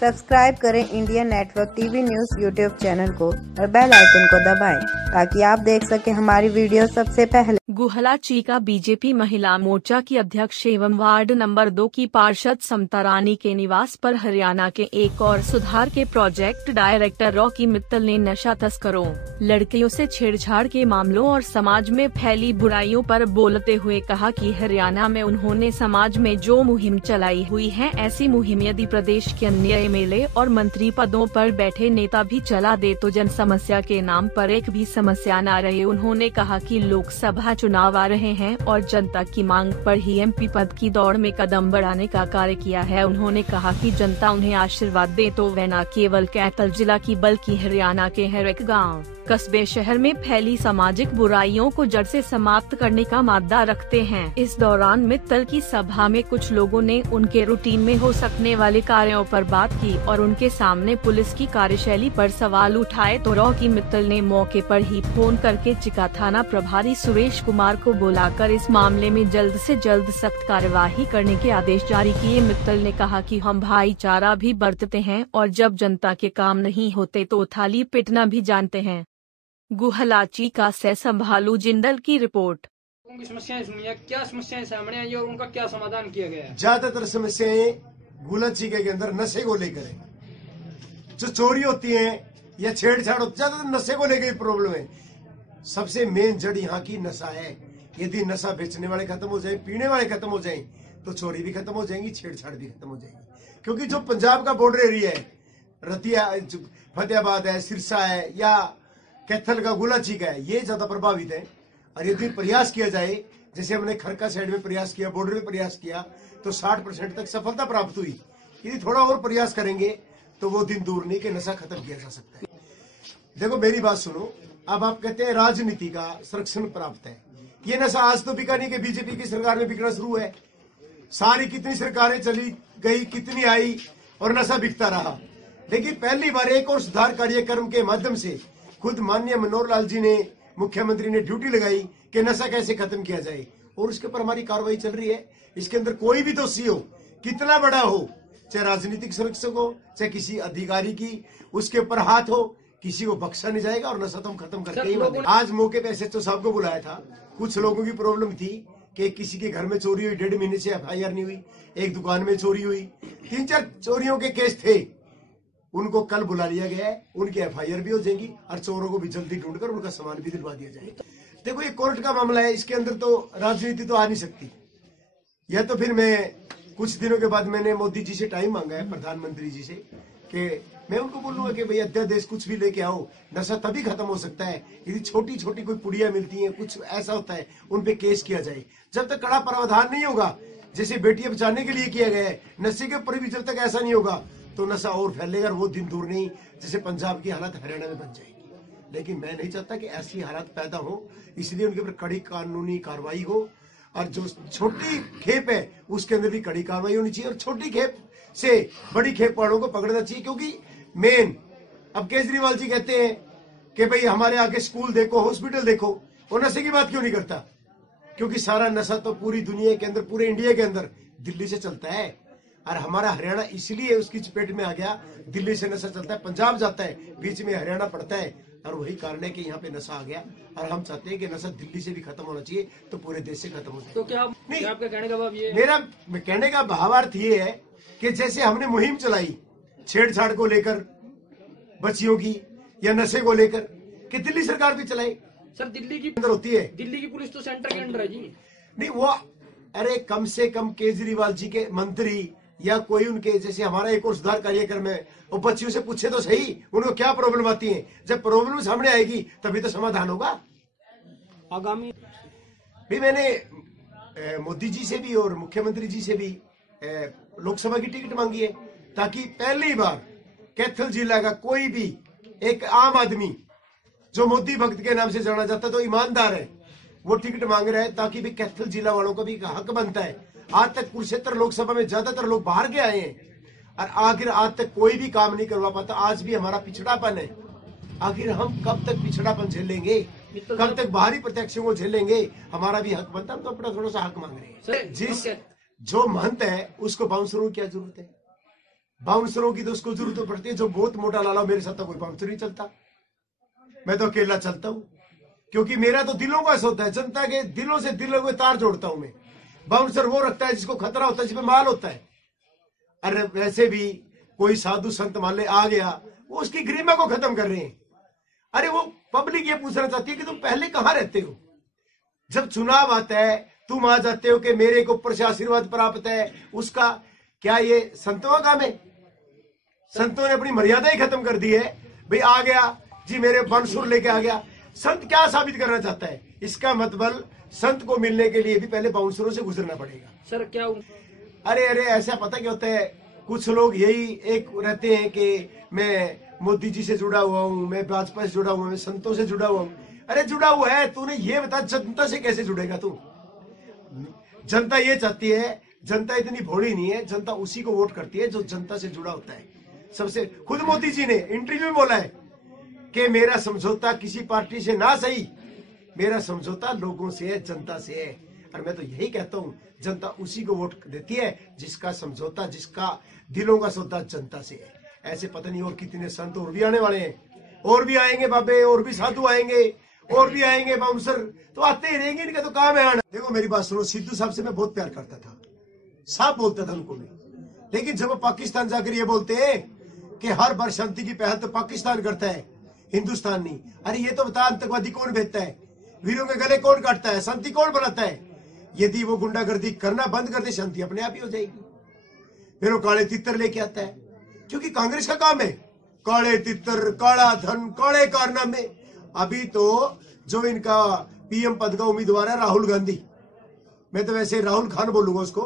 Subscribe करें Indian network TV news YouTube channel को और बेल आइकन को दबाएं ताकि आप देख सकें हमारी वीडियो सबसे पहले। गुहला चीका बीजेपी महिला मोर्चा की अध्यक्ष एवं वार्ड नंबर 2 की पार्षद समता रानी के निवास पर हरियाणा के एक और सुधार के प्रोजेक्ट डायरेक्टर रॉकी मित्तल ने नशा तस्करों, लड़कियों से छेड़छाड़ के मामलों और समाज में फैली बुराइयों पर बोलते हुए कहा कि हरियाणा में उन्होंने समाज में जो मुहिम चलाई हुई है, ऐसी मुहिम यदि प्रदेश के अन्य एमएलए और मंत्री पदों पर बैठे नेता भी चला दे तो जन समस्या के नाम पर एक भी समस्या न रहे। उन्होंने कहा कि लोकसभा चुनाव आ रहे हैं और जनता की मांग पर ही एमपी पद की दौड़ में कदम बढ़ाने का कार्य किया है। उन्होंने कहा कि जनता उन्हें आशीर्वाद दे तो वे न केवल कैथल जिला की बल्कि हरियाणा के हर एक गाँव, कस्बे, शहर में फैली सामाजिक बुराइयों को जड़ से समाप्त करने का मादा रखते हैं। इस दौरान मित्तल की सभा में कुछ लोगों ने उनके रूटीन में हो सकने वाले कार्यों पर बात की और उनके सामने पुलिस की कार्यशैली पर सवाल उठाए तो रॉकी मित्तल ने मौके पर ही फोन करके चिका थाना प्रभारी सुरेश कुमार को बुलाकर इस मामले में जल्द से जल्द सख्त कार्यवाही करने के आदेश जारी किए। मित्तल ने कहा कि हम भाईचारा भी बरतते हैं और जब जनता के काम नहीं होते तो थाली पीटना भी जानते हैं। गुहला चीका से संभालू जिंदल की रिपोर्ट। उनकी समस्याएं सुनिए, क्या समस्याएं सामने आई और उनका क्या समाधान किया गया है? ज्यादातर समस्याएं गुहला चीका के अंदर नशे को लेकर है। जो चोरी होती है या छेड़छाड़ होती है, ज्यादातर नशे को लेकर प्रॉब्लम है। सबसे मेन जड़ यहाँ की नशा है। यदि नशा बेचने वाले खत्म हो जाए, पीने वाले खत्म हो जाए तो चोरी भी खत्म हो जाएंगी, छेड़छाड़ भी खत्म हो जाएगी। क्योंकि जो पंजाब का बॉर्डर एरिया है, रतिया, फतेहाबाद है, सिरसा है या कैथल का गुहला चीका है, ये ज्यादा प्रभावित है। और यदि प्रयास किया जाए, जैसे हमने खरका साइड में प्रयास किया, बॉर्डर में प्रयास किया तो 60% तक सफलता प्राप्त हुई। यदि थोड़ा और प्रयास करेंगे तो वो दिन दूर नहीं कि नशा खत्म किया जा सकता है। देखो मेरी बात सुनो, अब आप कहते हैं राजनीति का संरक्षण प्राप्त है। ये नशा आज तो बिका नहीं कि बीजेपी की सरकार में बिकना शुरू है। सारी कितनी सरकारें चली गई, कितनी आई और नशा बिकता रहा। लेकिन पहली बार एक और सुधार कार्यक्रम के माध्यम से खुद माननीय मनोहर लाल जी ने, मुख्यमंत्री ने ड्यूटी लगाई कि नशा कैसे खत्म किया जाए और उसके ऊपर हमारी कार्रवाई चल रही है। इसके अंदर कोई भी दोषी हो, कितना बड़ा हो, चाहे राजनीतिक सुरक्षक हो, चाहे किसी अधिकारी की उसके ऊपर हाथ हो, किसी को बख्शा नहीं जाएगा और नशा तो हम खत्म करके ही मानेंगे। आज मौके पे एसएचओ साहब को बुलाया था। कुछ लोगों की प्रॉब्लम थी कि किसी के घर में चोरी हुई, 1.5 महीने से एफआईआर नहीं हुई, एक दुकान में चोरी हुई, 3-4 चोरियों के केस थे। उनको कल बुला लिया गया है, उनकी एफआईआर भी हो जाएगी और चोरों को भी जल्दी ढूंढकर उनका सामान भी दिलवा दिया जाएगा। देखो ये कोर्ट का मामला है, इसके अंदर तो राजनीति तो आ नहीं सकती। यह तो फिर मैं कुछ दिनों के बाद मैंने मोदी जी से टाइम मांगा है, प्रधानमंत्री जी से, कि मैं उनको बोलूंगा कि भाई अध्यादेश कुछ भी लेके आओ, नशा तभी खत्म हो सकता है यदि छोटी छोटी कोई पुड़िया मिलती है, कुछ ऐसा होता है, उन पे केस किया जाए। जब तक कड़ा प्रावधान नहीं होगा, जैसे बेटियां बचाने के लिए किया गया है, नशे के ऊपर भी जब तक ऐसा नहीं होगा तो नशा और फैलेगा और वो दिन दूर नहीं जैसे पंजाब की हालत हरियाणा में बन जाएगी। लेकिन मैं नहीं चाहता कि ऐसी हालत पैदा हो, इसलिए उनके ऊपर कड़ी कानूनी कार्रवाई हो और जो छोटी खेप है उसके अंदर भी कड़ी कार्रवाई होनी चाहिए और छोटी खेप से बड़ी खेप वालों को पकड़ना चाहिए। क्योंकि मेन अब केजरीवाल जी कहते हैं कि भाई हमारे आगे स्कूल देखो, हॉस्पिटल देखो, वो नशे की बात क्यों नहीं करता? क्योंकि सारा नशा तो पूरी दुनिया के अंदर, पूरे इंडिया के अंदर दिल्ली से चलता है और हमारा हरियाणा इसलिए उसकी चपेट में आ गया। दिल्ली से नशा चलता है, पंजाब जाता है, बीच में हरियाणा पड़ता है और वही कारण है कि यहाँ पे नशा आ गया। और हम चाहते हैं कि नशा दिल्ली से भी खत्म होना चाहिए तो पूरे देश से खत्म हो जाए। तो क्या नहीं, आपका कहने का भाव ये? मेरा कहने का भावार्थ ये है कि जैसे हमने मुहिम चलाई छेड़छाड़ को लेकर, बच्चियों की या नशे को लेकर, कि दिल्ली सरकार भी चलाई। सर दिल्ली की अंदर होती है, दिल्ली की पुलिस तो सेंटर के अंडर है जी। नहीं वो, अरे कम से कम केजरीवाल जी के मंत्री या कोई उनके जैसे हमारा एक और सुधार कार्यक्रम है, वो बच्चियों से पूछे तो सही उनको क्या प्रॉब्लम आती है। जब प्रॉब्लम सामने आएगी तभी तो समाधान होगा। आगामी भी मैंने मोदी जी से भी और मुख्यमंत्री जी से भी लोकसभा की टिकट मांगी है ताकि पहली बार कैथल जिला का कोई भी एक आम आदमी जो मोदी भक्त के नाम से जाना जाता है, तो ईमानदार है, वो टिकट मांग रहा है ताकि भी कैथल जिला वालों का भी हक बनता है। आज तक कुरुक्षेत्र लोकसभा में ज्यादातर लोग बाहर के आए हैं और आखिर आज तक कोई भी काम नहीं करवा पाता। आज भी हमारा पिछड़ापन है। आखिर हम कब तक पिछड़ापन झेलेंगे, कब तक बाहरी प्रत्यक्षों को झेलेंगे? हमारा भी हक बनता, हम तो अपना थोड़ा सा हक मांग रहे हैं। जिस जो महंत है उसको बाउंसरों की क्या जरूरत है? बाउंसरों की तो उसको जरूरत पड़ती है, जो बहुत मोटा लाला, मेरे साथ तो कोई बाउंसर नहीं चलता, मैं तो अकेला चलता हूं, क्योंकि मेरा तो दिलों का होता है, जनता के दिलों से दिलों में तार जोड़ता हूं मैं। बाउंसर वो रखता है जिसको खतरा होता है, जिसमें माल होता है। अरे वैसे भी कोई साधु संत मान ले आ गया, वो उसकी गरिमा को खत्म कर रहे हैं। अरे वो पब्लिक ये पूछना चाहती है कि तुम पहले कहां रहते हो, जब चुनाव आता है तुम आ जाते हो कि मेरे को ऊपर से आशीर्वाद प्राप्त है, उसका क्या ये संतों का काम है? संतों ने अपनी मर्यादा ही खत्म कर दी है। भाई आ गया जी, मेरे बांसुर लेके आ गया। संत क्या साबित करना चाहता है? इसका मतलब संत को मिलने के लिए भी पहले बाउंसरों से गुजरना पड़ेगा। सर क्या अरे ऐसा पता क्या होता है, कुछ लोग यही एक रहते हैं कि मैं मोदी जी से जुड़ा हुआ हूं, मैं भाजपा से जुड़ा हुआ हूं, मैं संतों से जुड़ा हुआ हूं। अरे जुड़ा हुआ है, तूने ये बता जनता से कैसे जुड़ेगा तू? जनता ये चाहती है, जनता इतनी भोली नहीं है, जनता उसी को वोट करती है जो जनता से जुड़ा होता है। सबसे खुद मोदी जी ने इंटरव्यू में बोला है कि मेरा समझौता किसी पार्टी से ना सही, मेरा समझौता लोगों से है, जनता से है। और मैं तो यही कहता हूं, जनता उसी को वोट देती है जिसका समझौता, जिसका दिलों का सौदा जनता से है। ऐसे पता नहीं और कितने संत और भी आने वाले हैं, और भी आएंगे बाबे, और भी साधु आएंगे, और भी आएंगे बाउंसर, तो आते ही रहेंगे, इनका तो काम है आना। देखो मेरी बात सुनो, सिद्धू साहब से मैं बहुत प्यार करता था, साफ बोलता था उनको मैं, लेकिन जब वो पाकिस्तान जाकर ये बोलते हैं कि हर बार शांति की पहल तो पाकिस्तान करता है, हिंदुस्तान नहीं। अरे ये तो बता, आतंकवादी कौन भेजता है, वीरों के गले कौन काटता है, शांति कौन बनाता है? यदि वो गुंडागर्दी करना बंद कर दे, शांति अपने आप ही हो जाएगी। फिर वो काले तितर लेके आता है, क्योंकि कांग्रेस का काम है काले तितर, काला धन, काले कारनामे। अभी तो जो इनका पीएम पद का उम्मीदवार है राहुल गांधी, मैं तो वैसे राहुल खान बोलूंगा उसको,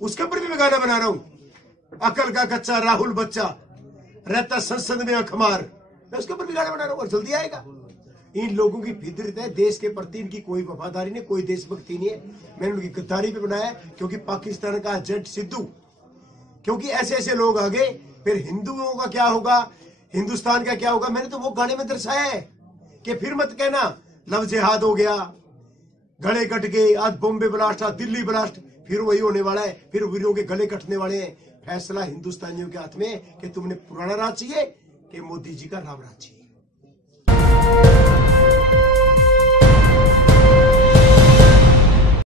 उसके ऊपर भी मैं गाना बना रहा हूं। अकल का कच्चा राहुल बच्चा रहता संसद में अखमार, मैं उसके ऊपर भी गाना बना रहा हूं, और जल्दी आएगा। इन लोगों की फितरत है, देश के प्रति इनकी कोई वफादारी नहीं, कोई देशभक्ति नहीं है। मैंने उनकी गद्दारी पे बनाया, क्योंकि पाकिस्तान का एजेंट सिद्धू, क्योंकि ऐसे ऐसे लोग आ गए, फिर हिंदुओं का क्या होगा, हिंदुस्तान का क्या होगा। मैंने तो वो गाने में दर्शाया है कि फिर मत कहना लव जिहाद हो गया, गले कट गए, आज बॉम्बे ब्लास्ट, आज दिल्ली ब्लास्ट, फिर वही होने वाला है, फिर वीरों के गले कटने वाले हैं। फैसला हिंदुस्तानियों के हाथ में कि तुमने पुराना राज चाहिए कि मोदी जी का राम राज चाहिए।